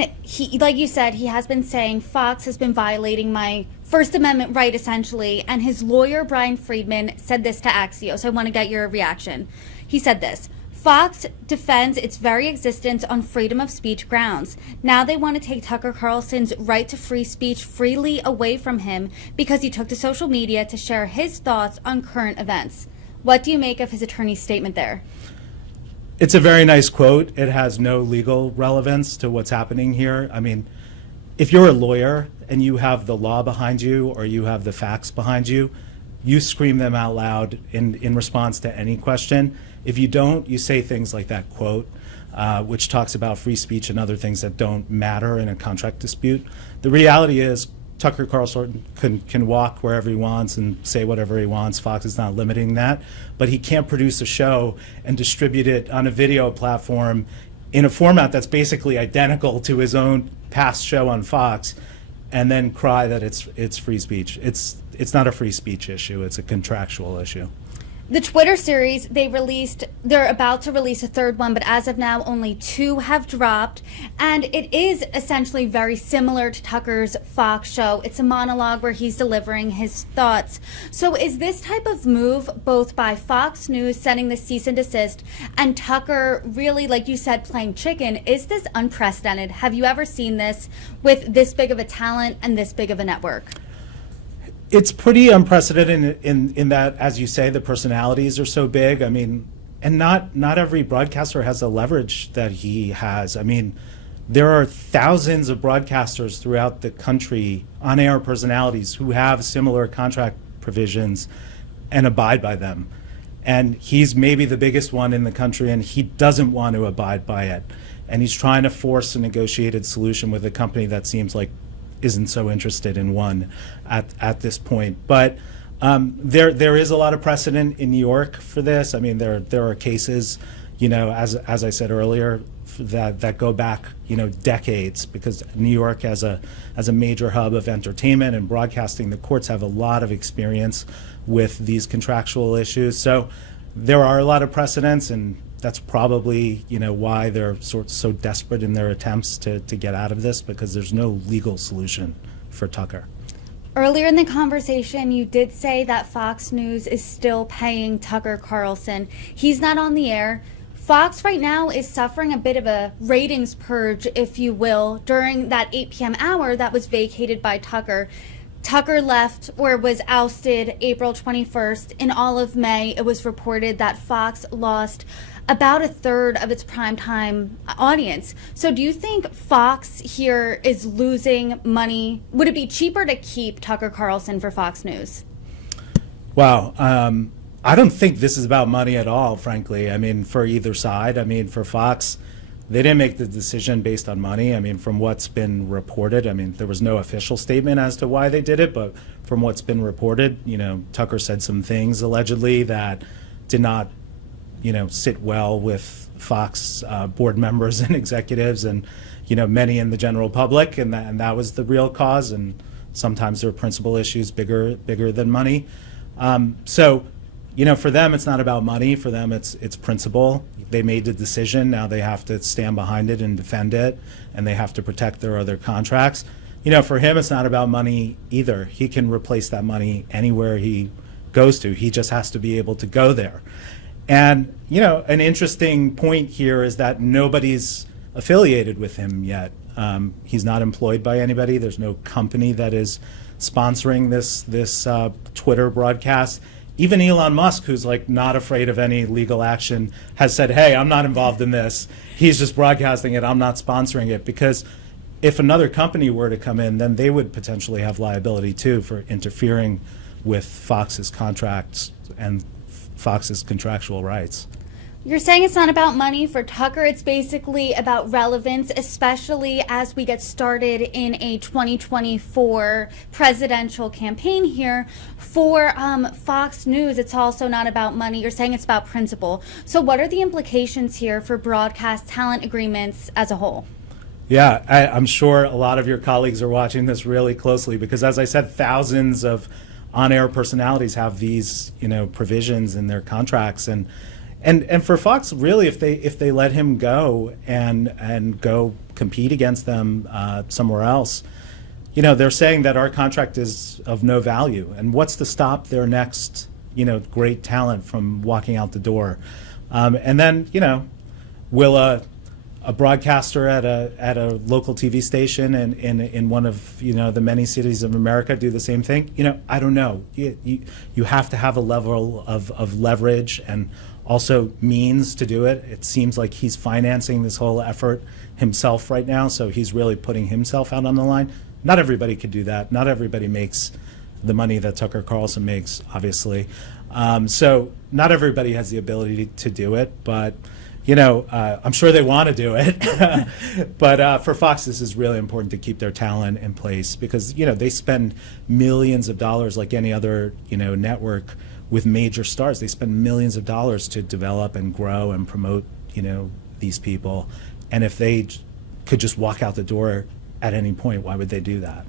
And he, like you said, he has been saying Fox has been violating my First Amendment right, essentially. And his lawyer, Brian Friedman, said this to Axios. I want to get your reaction. He said this: Fox defends its very existence on freedom of speech grounds. Now they want to take Tucker Carlson's right to free speech freely away from him because he took to social media to share his thoughts on current events. What do you make of his attorney's statement there? It's a very nice quote. It has no legal relevance to what's happening here. I mean, if you're a lawyer and you have the law behind you or you have the facts behind you, you scream them out loud in response to any question. If you don't, you say things like that quote, which talks about free speech and other things that don't matter in a contract dispute. The reality is Tucker Carlson can walk wherever he wants and say whatever he wants. Fox is not limiting that, but he can't produce a show and distribute it on a video platform in a format that's basically identical to his own past show on Fox, and then cry that it's free speech. It's not a free speech issue. It's a contractual issue. The Twitter series they're about to release a third one, but as of now, only 2 have dropped. And it is essentially very similar to Tucker's Fox show. It's a monologue where he's delivering his thoughts. So is this type of move, both by Fox News sending the cease and desist and Tucker really, like you said, playing chicken, is this unprecedented? Have you ever seen this with this big of a talent and this big of a network? It's pretty unprecedented in that, as you say, the personalities are so big. I mean, and not every broadcaster has the leverage that he has. I mean, there are thousands of broadcasters throughout the country, on-air personalities, who have similar contract provisions and abide by them. And he's maybe the biggest one in the country, and he doesn't want to abide by it. And he's trying to force a negotiated solution with a company that seems like isn't so interested in one at this point. But there is a lot of precedent in New York for this. I mean, there are cases, as I said earlier, that go back, decades, because New York as a major hub of entertainment and broadcasting, the courts have a lot of experience with these contractual issues. So there are a lot of precedents, and that's probably why they're so desperate in their attempts to get out of this, because there's no legal solution for Tucker. Earlier in the conversation, you did say that Fox News is still paying Tucker Carlson. He's not on the air. Fox right now is suffering a bit of a ratings purge, if you will, during that 8 p.m. hour that was vacated by Tucker. Tucker left or was ousted April 21st. In all of May, it was reported that Fox lost about a third of its primetime audience. So do you think Fox here is losing money? Would it be cheaper to keep Tucker Carlson for Fox News? Wow. I don't think this is about money at all, frankly. I mean, for either side. I mean, for Fox, they didn't make the decision based on money. I mean, from what's been reported, I mean, there was no official statement as to why they did it, but from what's been reported, Tucker said some things allegedly that did not sit well with Fox board members and executives and, many in the general public, and that was the real cause. And sometimes there are principal issues bigger than money. So, for them, it's not about money. For them, it's principle. They made the decision. Now they have to stand behind it and defend it, and they have to protect their other contracts. For him, it's not about money either. He can replace that money anywhere he goes to. He just has to be able to go there. And, an interesting point here is that nobody's affiliated with him yet. He's not employed by anybody. There's no company that is sponsoring this Twitter broadcast. Even Elon Musk, who's not afraid of any legal action, has said, hey, I'm not involved in this. He's just broadcasting it. I'm not sponsoring it. Because if another company were to come in, then they would potentially have liability too for interfering with Fox's contracts and Fox's contractual rights. You're saying it's not about money for Tucker. It's basically about relevance, especially as we get started in a 2024 presidential campaign here. For Fox News, it's also not about money. You're saying it's about principle. So what are the implications here for broadcast talent agreements as a whole? Yeah, I'm sure a lot of your colleagues are watching this really closely because, as I said, thousands of on-air personalities have these, provisions in their contracts, and for Fox, really, if they let him go and go compete against them somewhere else. You know, they're saying that our contract is of no value, and what's to stop their next, you know, great talent from walking out the door? And then, you know, will a broadcaster at a local TV station in one of, you know, the many cities of America do the same thing? You know, I don't know. You have to have a level of leverage and also means to do it. It seems like he's financing this whole effort himself right now, so he's really putting himself out on the line. Not everybody could do that. Not everybody makes the money that Tucker Carlson makes, obviously. So not everybody has the ability to do it, but you know, I'm sure they want to do it. But for Fox, this is really important to keep their talent in place because, you know, they spend millions of dollars like any other, you know, network with major stars. They spend millions of dollars to develop and grow and promote, you know, these people. And if they could just walk out the door at any point, why would they do that?